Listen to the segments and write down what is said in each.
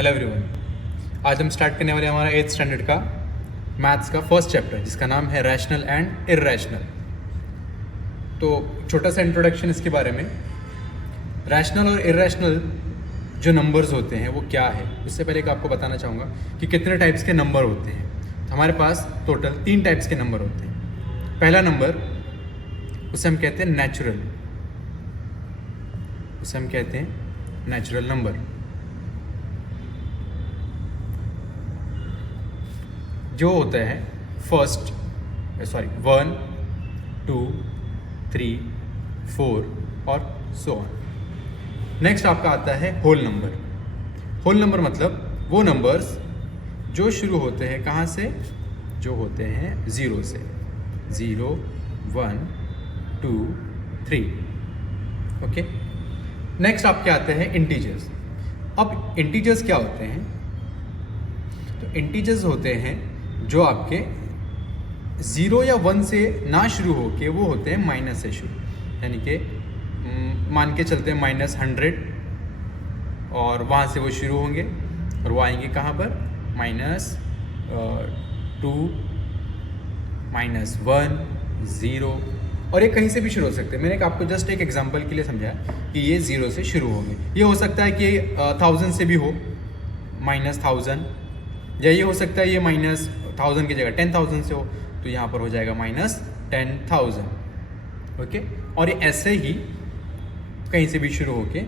Hello everyone. आज हम start करने वाले हमारा 8th स्टैंडर्ड का मैथ्स का फर्स्ट चैप्टर जिसका नाम है रैशनल एंड इर्रेशनल। तो छोटा सा इंट्रोडक्शन इसके बारे में। रैशनल और इर्रेशनल जो नंबर्स होते हैं वो क्या है, उससे पहले एक आपको बताना चाहूँगा कि कितने टाइप्स के नंबर होते हैं। तो हमारे पास टोटल 3 टाइप्स के नंबर होते हैं। पहला नंबर उसे हम कहते हैं नेचुरल, उसे हम कहते हैं नेचुरल नंबर। जो होता है 1, 2, 3, 4 और सो ऑन। नेक्स्ट आपका आता है होल नंबर। होल नंबर मतलब वो नंबर्स जो शुरू होते हैं कहाँ से, जो होते हैं 0 से। 0, 1, 2, 3। ओके। नेक्स्ट आपके आते हैं इंटीजर्स। अब इंटीजर्स क्या होते हैं? तो इंटीजर्स होते हैं जो आपके 0 या 1 से ना शुरू हो के वो होते हैं माइनस से शुरू, यानी कि मान के चलते हैं -100 और वहाँ से वो शुरू होंगे और वो आएंगे कहाँ पर, -2, -1, 0 और ये कहीं से भी शुरू हो सकते हैं। मैंने आपको जस्ट एक एग्जांपल के लिए समझाया कि ये 0 से शुरू होंगे। ये हो सकता है कि 1000 से भी हो, -1000, या ये हो सकता है ये -1000 की जगह 10,000 से हो, तो यहाँ पर हो जाएगा -10,000। ओके। और ये ऐसे ही कहीं से भी शुरू होके,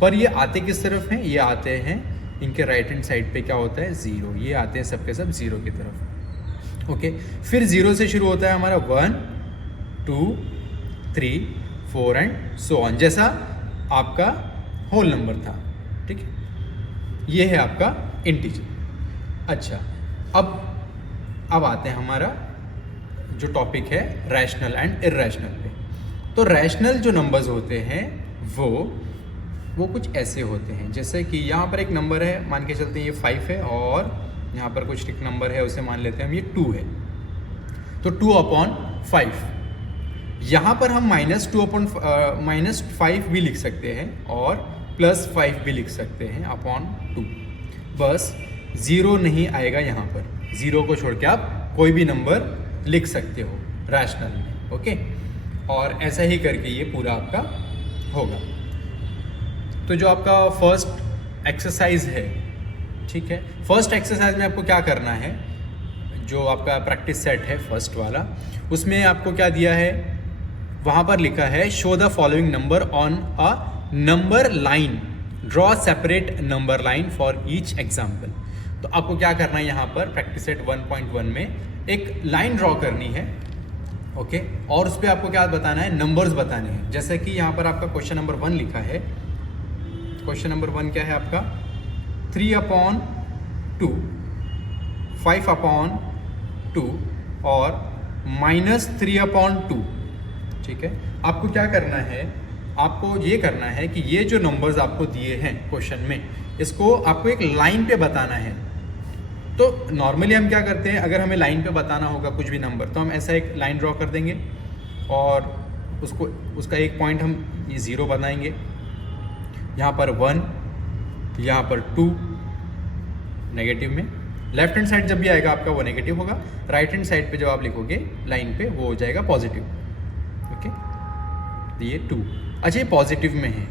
पर ये आते किस तरफ हैं? ये आते हैं इनके राइट हैंड साइड पे क्या होता है, 0। ये आते हैं सबके सब 0 की तरफ। ओके। फिर 0 से शुरू होता है हमारा 1, 2, 3, 4 एंड सो ऑन, जैसा आपका होल नंबर था। ठीक है, ये है आपका इंटीजर। अच्छा, अब आते हैं हमारा जो टॉपिक है रैशनल एंड इर्रेशनल पे। तो रैशनल जो नंबर्स होते हैं वो कुछ ऐसे होते हैं, जैसे कि यहाँ पर एक नंबर है, मान के चलते हैं ये 5 है, और यहाँ पर कुछ एक नंबर है, उसे मान लेते हैं हम ये 2 है। तो 2/5। यहाँ पर हम -5 भी लिख सकते हैं और +5 भी लिख सकते हैं अपॉन 2। बस 0 नहीं आएगा यहाँ पर। 0 को छोड़ के आप कोई भी नंबर लिख सकते हो रैशनल में। ओके। और ऐसा ही करके ये पूरा आपका होगा। तो जो आपका फर्स्ट एक्सरसाइज है, ठीक है, फर्स्ट एक्सरसाइज में आपको क्या करना है, जो आपका प्रैक्टिस सेट है फर्स्ट वाला, उसमें आपको क्या दिया है, वहाँ पर लिखा है show the following number on a number line, draw separate number line for each example. तो आपको क्या करना है, यहाँ पर प्रैक्टिस सेट 1.1 में एक लाइन ड्रॉ करनी है। ओके। और उस पर आपको क्या बताना है, नंबर्स बताने हैं। जैसे कि यहाँ पर आपका क्वेश्चन नंबर 1 लिखा है। क्वेश्चन नंबर 1 क्या है आपका, 3/2, 5/2 और -3/2। ठीक है। आपको क्या करना है, आपको ये करना है कि ये जो नंबर्स आपको दिए हैं क्वेश्चन में, इसको आपको एक लाइन पे बताना है। तो नॉर्मली हम क्या करते हैं, अगर हमें लाइन पे बताना होगा कुछ भी नंबर, तो हम ऐसा एक लाइन ड्रॉ कर देंगे और उसका एक पॉइंट हम ये 0 बनाएंगे, यहाँ पर 1, यहाँ पर 2 नेगेटिव में। लेफ्ट हैंड साइड जब भी आएगा आपका वो नेगेटिव होगा, राइट हैंड साइड पे जब आप लिखोगे लाइन पे वो हो जाएगा पॉजिटिव। ओके। तो ये 2, अच्छा ये पॉजिटिव में है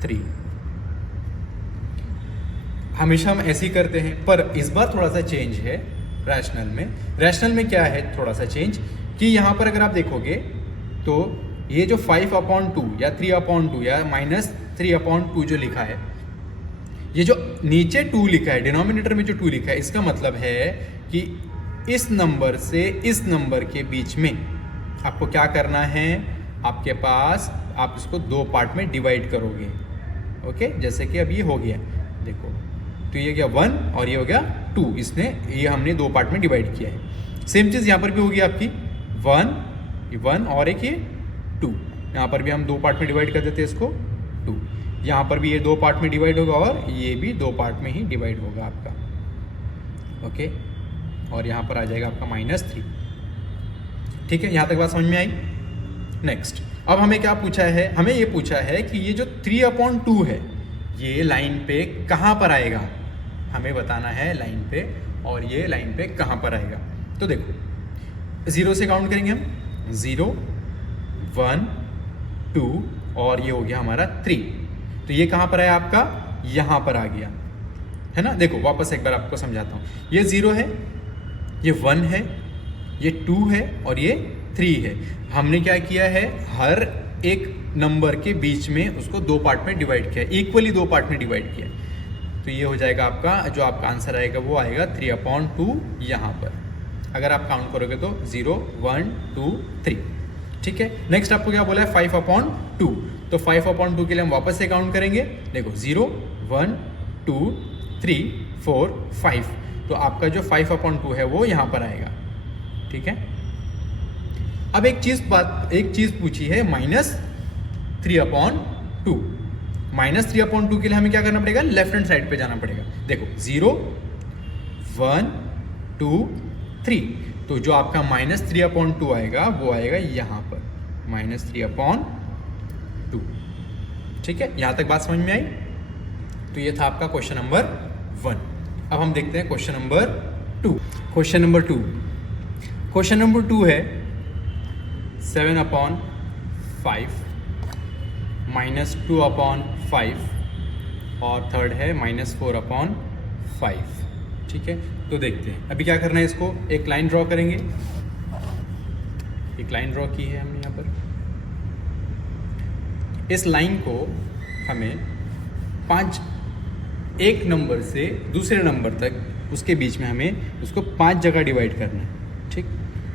3। हमेशा हम ऐसे ही करते हैं, पर इस बार थोड़ा सा चेंज है रैशनल में। रैशनल में क्या है थोड़ा सा चेंज, कि यहाँ पर अगर आप देखोगे तो ये जो 5/2 या 3/2 या -3/2 जो लिखा है, ये जो नीचे 2 लिखा है, डिनोमिनेटर में जो 2 लिखा है, इसका मतलब है कि इस नंबर से इस नंबर के बीच में आपको क्या करना है, आपके पास आप इसको 2 पार्ट में डिवाइड करोगे। ओके। जैसे कि अब ये हो गया, देखो, तो ये गया 1 और ये हो गया 2, ये हमने 2 पार्ट में डिवाइड किया है। सेम चीज़ यहाँ पर भी होगी आपकी, 1 और एक ये 2, यहाँ पर भी हम 2 पार्ट में डिवाइड कर देते हैं इसको, 2। यहाँ पर भी ये 2 पार्ट में डिवाइड होगा और ये भी 2 पार्ट में ही डिवाइड होगा आपका। ओके। और यहाँ पर आ जाएगा आपका -3। ठीक है, यहाँ तक बात समझ में आई। नेक्स्ट, अब हमें क्या पूछा है, हमें ये पूछा है कि ये जो 3/2 है ये लाइन पे कहाँ पर आएगा। हमें बताना है लाइन पे, और ये लाइन पे कहाँ पर आएगा। तो देखो 0 से काउंट करेंगे हम, 0 1 2 और ये हो गया हमारा 3। तो ये कहाँ पर आया आपका, यहाँ पर आ गया है ना। देखो वापस एक बार आपको समझाता हूँ, ये 0 है, ये 1 है, ये 2 है और ये 3 है। हमने क्या किया है, हर एक नंबर के बीच में उसको 2 पार्ट में डिवाइड किया, इक्वली 2 पार्ट में डिवाइड किया। तो ये हो जाएगा आपका, जो आपका आंसर आएगा वो आएगा 3/2 यहाँ पर। अगर आप काउंट करोगे तो 0 1 2 3। ठीक है, नेक्स्ट आपको क्या बोला है, 5/2। तो 5/2 के लिए हम वापस से काउंट करेंगे। देखो 0 1 2 3 4 5। तो आपका जो 5/2 है वो यहाँ पर आएगा। ठीक है, अब एक चीज पूछी है -3/2। -3/2 के लिए हमें क्या करना पड़ेगा, लेफ्ट हैंड साइड पे जाना पड़ेगा। देखो 0 1 2 3। तो जो आपका -3/2 आएगा वो आएगा यहाँ पर, -3/2। ठीक है, यहाँ तक बात समझ में आई। तो ये था आपका क्वेश्चन नंबर 1। अब हम देखते हैं क्वेश्चन नंबर 2। क्वेश्चन नंबर 2 है 7/5 -2/5 और थर्ड है -4/5। ठीक है, तो देखते हैं अभी क्या करना है। इसको एक लाइन ड्रॉ करेंगे, एक लाइन ड्रॉ की है हमने यहाँ पर। इस लाइन को हमें एक नंबर से दूसरे नंबर तक, उसके बीच में हमें उसको 5 जगह डिवाइड करना है। ठीक,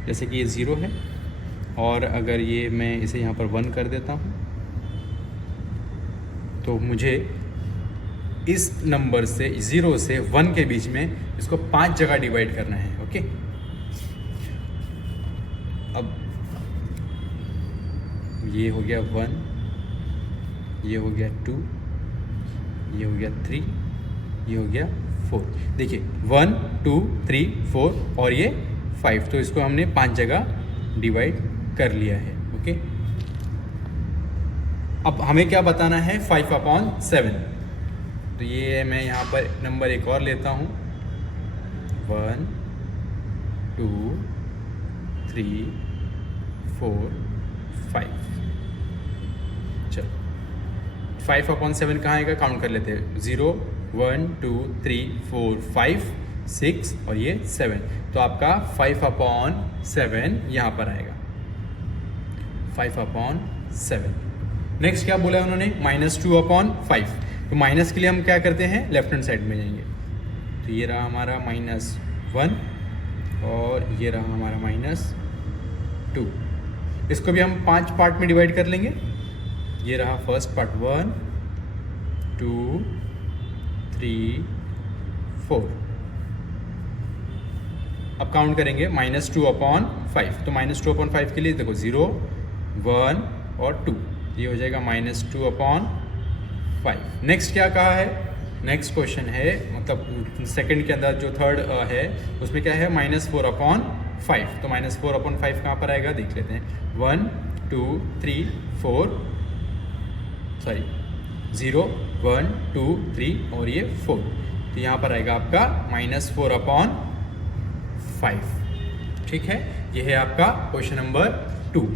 जैसे कि ये 0 है और अगर ये मैं इसे यहाँ पर 1 कर देता हूँ तो मुझे इस नंबर से 0 से 1 के बीच में इसको 5 जगह डिवाइड करना है। ओके, अब ये हो गया 1, ये हो गया 2, ये हो गया 3, ये हो गया 4। देखिए 1 2 3 4 और ये 5। तो इसको हमने 5 जगह डिवाइड कर लिया है। ओके, अब हमें क्या बताना है, 5/7। तो ये मैं यहाँ पर नंबर एक और लेता हूँ, 1 2 3 4 5। चलो 5/7 कहाँ आएगा, काउंट कर लेते हैं। 0 1 2 3 4 5 6 और ये 7। तो आपका 5/7 यहाँ पर आएगा, 5/7। नेक्स्ट क्या बोला उन्होंने, -2/5। तो माइनस के लिए हम क्या करते हैं, लेफ्ट हैंड साइड में जाएंगे। तो ये रहा हमारा -1 और ये रहा हमारा -2। इसको भी हम 5 पार्ट में डिवाइड कर लेंगे। ये रहा फर्स्ट पार्ट 1 2 3 4। अब काउंट करेंगे -2/5। तो -2/5 के लिए देखो 0 1 और 2, ये हो जाएगा -2/5। नेक्स्ट क्या कहा है, नेक्स्ट क्वेश्चन है, मतलब सेकंड के अंदर जो थर्ड है उसमें क्या है, -4/5। तो -4/5 कहाँ पर आएगा, देख लेते हैं। 1 2 3 4 सॉरी 0 1 2 3 और ये 4। तो यहाँ पर आएगा आपका -4/5। ठीक है, ये है आपका क्वेश्चन नंबर 2।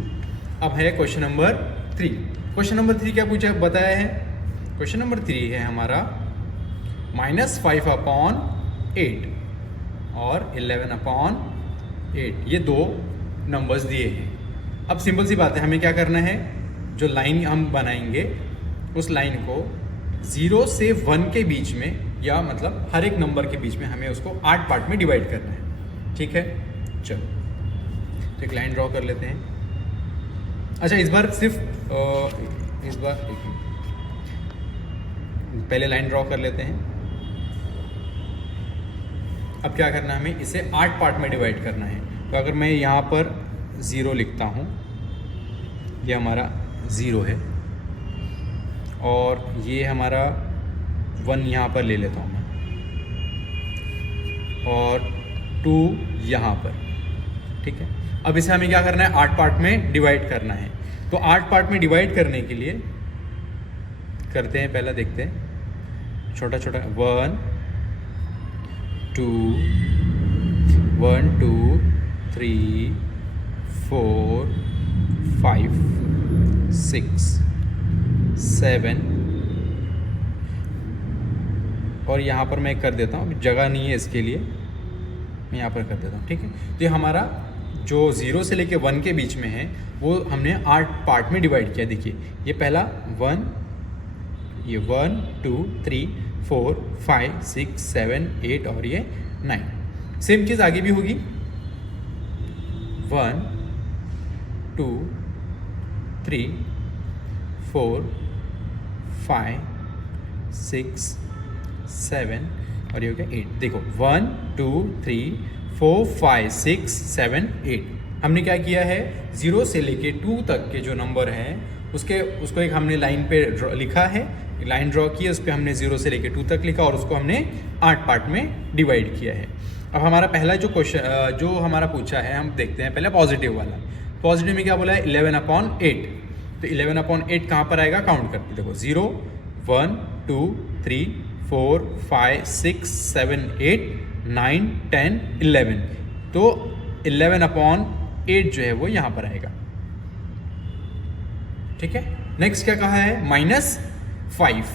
अब है क्वेश्चन नंबर 3। क्वेश्चन नंबर 3 क्या पूछा बताया है, क्वेश्चन नंबर 3 है हमारा -5/8 और 11/8। ये 2 नंबर्स दिए हैं। अब सिंपल सी बात है, हमें क्या करना है, जो लाइन हम बनाएंगे उस लाइन को 0 से 1 के बीच में, या मतलब हर एक नंबर के बीच में हमें उसको 8 पार्ट में डिवाइड करना है। ठीक है, चलो तो एक लाइन ड्रॉ कर लेते हैं। अच्छा, इस बार सिर्फ पहले लाइन ड्रॉ कर लेते हैं। अब क्या करना है, हमें इसे 8 पार्ट में डिवाइड करना है। तो अगर मैं यहाँ पर 0 लिखता हूँ, ये हमारा 0 है और ये हमारा 1 यहाँ पर ले लेता हूँ मैं, और 2 यहाँ पर। ठीक है, अब इसे हमें क्या करना है, 8 पार्ट में डिवाइड करना है। तो 8 पार्ट में डिवाइड करने के लिए करते हैं, पहला देखते हैं छोटा छोटा 1 2 1 2 3 4 5 6 7 और यहाँ पर मैं कर देता हूँ, जगह नहीं है इसके लिए, मैं यहाँ पर कर देता हूँ, ठीक है। तो ये हमारा जो 0 से लेके 1 के बीच में है वो हमने 8 पार्ट में डिवाइड किया। देखिए ये पहला 1, ये 1 2 3 4 5 6 7 8 और ये 9। सेम चीज़ आगे भी होगी, 1 2 3 4 5 6 7 और ये हो गया 8। देखो 1 2 3 4 5 6 7 8। हमने क्या किया है, 0 से लेके 2 तक के जो नंबर हैं उसको एक हमने लाइन पे लिखा है, लाइन ड्रॉ की है, उस पर हमने 0 से लेके 2 तक लिखा और उसको हमने 8 पार्ट में डिवाइड किया है। अब हमारा पहला जो क्वेश्चन जो हमारा पूछा है, हम देखते हैं पहले पॉजिटिव वाला। पॉजिटिव में क्या बोला है, 11/8। तो 11/8 कहाँ पर आएगा, काउंट करते देखो 0 1 2 3 4 5 6 7 8 9 10 11। तो 11/8 जो है वो यहाँ पर आएगा, ठीक है। नेक्स्ट क्या कहा है, -5।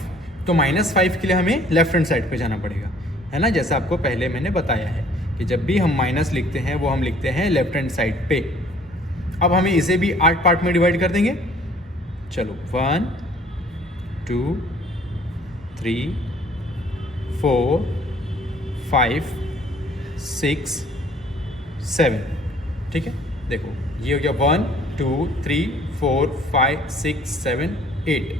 तो -5 के लिए हमें लेफ्ट हैंड साइड पे जाना पड़ेगा, है ना, जैसा आपको पहले मैंने बताया है कि जब भी हम माइनस लिखते हैं वो हम लिखते हैं लेफ्ट हैंड साइड पे। अब हमें इसे भी 8 पार्ट में डिवाइड कर देंगे। चलो 1 2 3 4 5 6 7, ठीक है। देखो ये हो गया 1 2 3 4 5 6 7 8।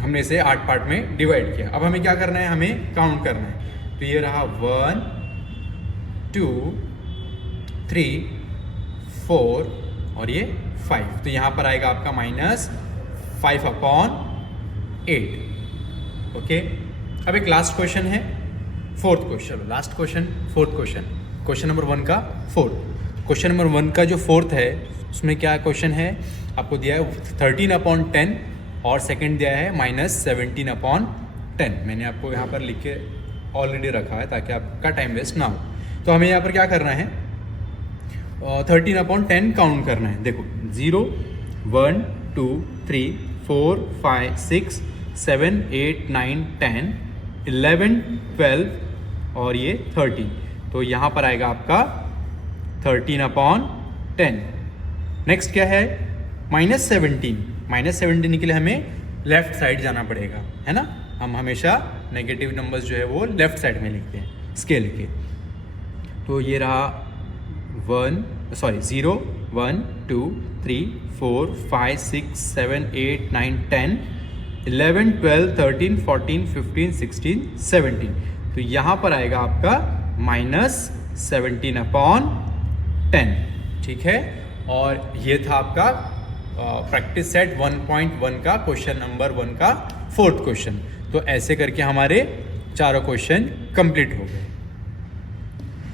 हमने इसे 8 पार्ट में डिवाइड किया। अब हमें क्या करना है, हमें काउंट करना है। तो ये रहा 1 2 3 4 और ये 5। तो यहाँ पर आएगा आपका -5/8। ओके। अब एक लास्ट क्वेश्चन है, fourth question, last question fourth question, question number 1 का फोर्थ। क्वेश्चन नंबर 1 का जो फोर्थ है उसमें क्या क्वेश्चन है, आपको दिया है 13/10 और सेकंड दिया है -17/10। मैंने आपको यहाँ पर लिख के ऑलरेडी रखा है ताकि आपका टाइम वेस्ट ना हो। तो हमें यहाँ पर क्या करना है, 13/10 काउंट करना है। देखो 0 1 2 3 4 5 6 7 8 9 10 11 12 और ये 13। तो यहाँ पर आएगा आपका 13/10। नेक्स्ट क्या है, -17। -17 के लिए हमें लेफ्ट साइड जाना पड़ेगा, है ना। हम हमेशा नेगेटिव नंबर्स जो है वो लेफ्ट साइड में लिखते हैं स्केल के। तो ये रहा 0 1 2 3 4 5 6 7 8 9 10 11 12 13 14 15 16 17। तो यहाँ पर आएगा आपका -17/10, ठीक है। और ये था आपका प्रैक्टिस सेट 1.1 का क्वेश्चन नंबर 1 का फोर्थ क्वेश्चन। तो ऐसे करके हमारे चारों क्वेश्चन कंप्लीट हो गए।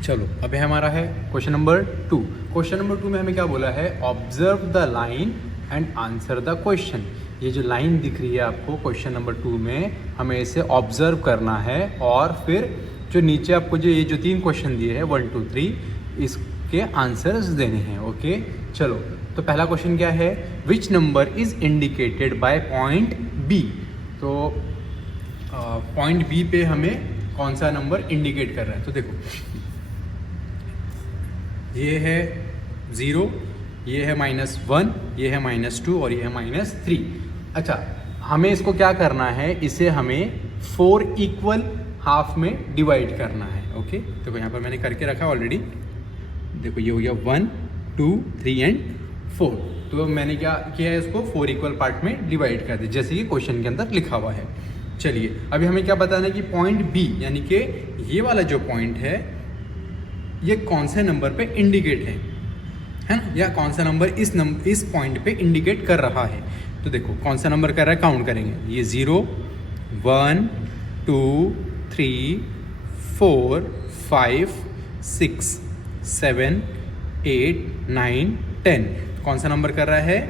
चलो अभी हमारा है क्वेश्चन नंबर 2। क्वेश्चन नंबर 2 में हमें क्या बोला है, observe the line and answer the question. ये जो लाइन दिख रही है आपको क्वेश्चन नंबर 2 में, हमें इसे ऑब्जर्व करना है और फिर जो नीचे आपको ये जो 3 क्वेश्चन दिए हैं 1 2 3, इसके आंसर्स देने हैं। ओके चलो, तो पहला क्वेश्चन क्या है, which number is indicated by point B. तो पॉइंट बी पे हमें कौन सा नंबर इंडिकेट कर रहा है। तो देखो ये है 0, ये है -1, ये है -2 और ये है -3। अच्छा, हमें इसको क्या करना है, इसे हमें 4 इक्वल हाफ में डिवाइड करना है। ओके, देखो यहाँ पर मैंने करके रखा ऑलरेडी। देखो ये हो गया 1 2 3 एंड 4। तो मैंने क्या किया है, इसको 4 इक्वल पार्ट में डिवाइड कर दिया जैसे कि क्वेश्चन के अंदर लिखा हुआ है। चलिए अभी हमें क्या बताना है कि पॉइंट बी यानी कि ये वाला जो पॉइंट है ये कौन से नंबर पे इंडिकेट है ना, या कौन सा नंबर इस पॉइंट पे इंडिकेट कर रहा है। तो देखो कौन सा नंबर कर रहा है, काउंट करेंगे। ये 0 1 2 3 4 5 6 7 8 9 10। कौन सा नंबर कर रहा है,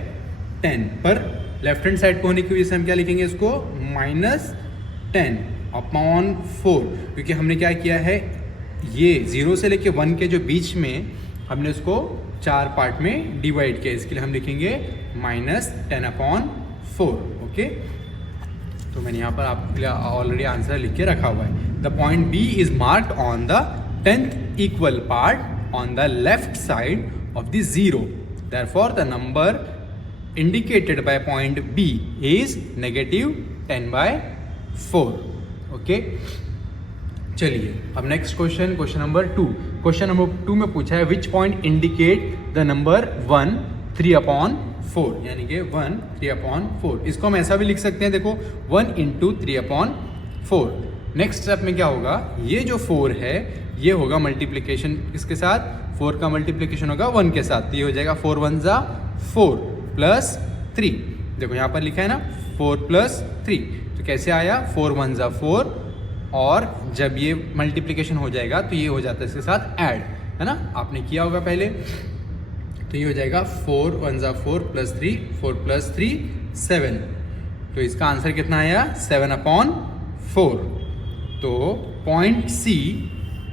10 पर लेफ्ट हैंड साइड पे होने की वजह से हम क्या लिखेंगे इसको, -10/4, क्योंकि हमने क्या किया है ये 0 से लेके 1 के जो बीच में हमने उसको 4 पार्ट में डिवाइड किया, इसके लिए हम लिखेंगे -10/4। ओके, तो मैंने यहाँ पर आपके लिए ऑलरेडी आंसर लिख के रखा हुआ है। The point B is marked on the 10th equal part on the left side of the 0, therefore the number indicated by point B is -10/4। Okay, चलिए अब next question number 2। Question number 2 में पूछा है which point indicate the number 1 3/4, यानी कि 1 3/4। इसको हम ऐसा भी लिख सकते हैं, देखो 1 × 3/4। नेक्स्ट स्टेप में क्या होगा, ये जो 4 है ये होगा मल्टीप्लिकेशन किसके साथ, 4 का मल्टीप्लिकेशन होगा 1 के साथ, तो ये हो जाएगा 4 × 1 = 4 + 3। देखो यहाँ पर लिखा है ना 4 + 3, तो कैसे आया 4 × 1 = 4, और जब ये मल्टीप्लिकेशन हो जाएगा तो ये हो जाता है इसके साथ ऐड, है ना, आपने किया होगा पहले। तो ये हो जाएगा 4 × 1 = 4 + 3, 4 + 3 7। तो इसका आंसर कितना आया 7/4। तो पॉइंट सी,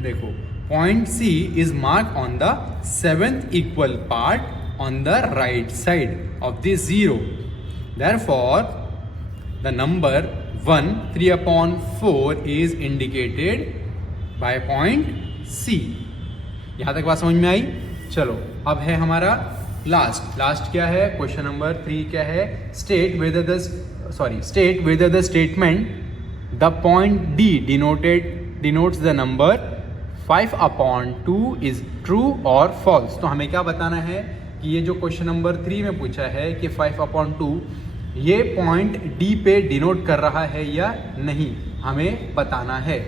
देखो point C is mark on the 7th equal part on the right side of the 0, therefore the number 1 3/4 is indicated by point C। यहाँ तक बात समझ में आई। चलो अब है हमारा लास्ट क्या है, क्वेश्चन नंबर 3 क्या है, state whether the statement the point D denotes the number 5/2 is true और फॉल्स। तो हमें क्या बताना है कि ये जो क्वेश्चन नंबर 3 में पूछा है कि 5/2 ये पॉइंट डी पे डिनोट कर रहा है या नहीं, हमें बताना है।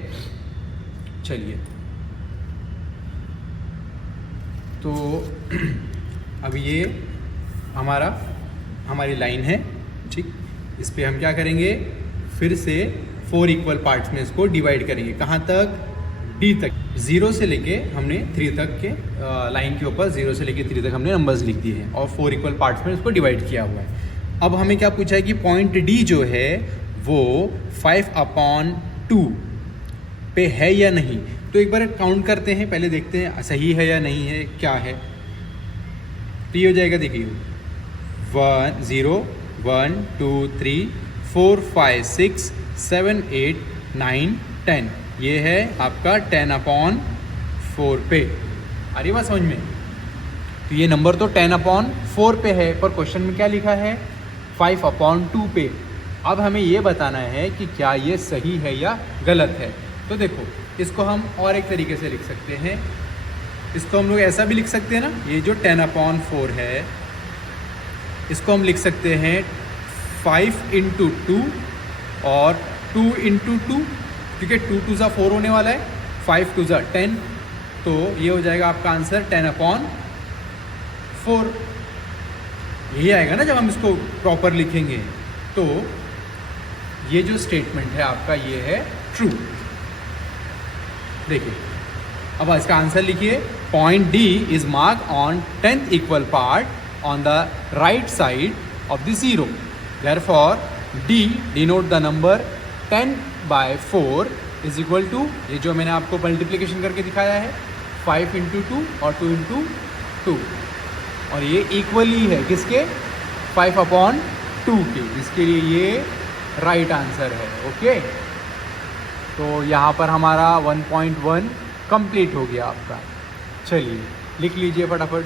चलिए तो अब ये हमारी लाइन है, ठीक, इस पे हम क्या करेंगे, फिर से 4 इक्वल पार्ट्स में इसको डिवाइड करेंगे। कहाँ तक, डी तक, 0 से लेके हमने 3 तक के लाइन के ऊपर 0 से लेके 3 तक हमने नंबर्स लिख दिए हैं और 4 इक्वल पार्ट्स में इसको डिवाइड किया हुआ है। अब हमें क्या पूछा है कि पॉइंट डी जो है वो 5/2 पे है या नहीं। तो एक बार काउंट करते हैं, पहले देखते हैं सही है या नहीं है, क्या है। तो ये हो जाएगा, देखिए 1 0 1 2 3 4 5 6 7 8 9 10, ये है आपका 10/4 पे। आ रही बात समझ में। तो ये नंबर तो 10/4 पे है, पर क्वेश्चन में क्या लिखा है 5/2 पे। अब हमें ये बताना है कि क्या ये सही है या गलत है। तो देखो इसको हम और एक तरीके से लिख सकते हैं, इसको हम लोग ऐसा भी लिख सकते हैं ना, ये जो 10/4 है इसको हम लिख सकते हैं 5 × 2 और 2 × 2, क्योंकि 2 2 = 4 होने वाला है, 5 2 = 10, तो ये हो जाएगा आपका आंसर 10/4। यही आएगा ना जब हम इसको प्रॉपर लिखेंगे। तो ये जो स्टेटमेंट है आपका ये है ट्रू। देखिए अब इसका आंसर लिखिए, point D is mark on 10th equal part on the right side of the 0, therefore D denote the number 10/4 is equal to, ये जो मैंने आपको मल्टीप्लिकेशन करके दिखाया है 5 × 2 और 2 × 2, और ये इक्वली है किसके 5/2 के, जिसके लिए ये राइट आंसर है। ओके, तो यहाँ पर हमारा 1.1 कंप्लीट हो गया आपका। चलिए लिख लीजिए फटाफट।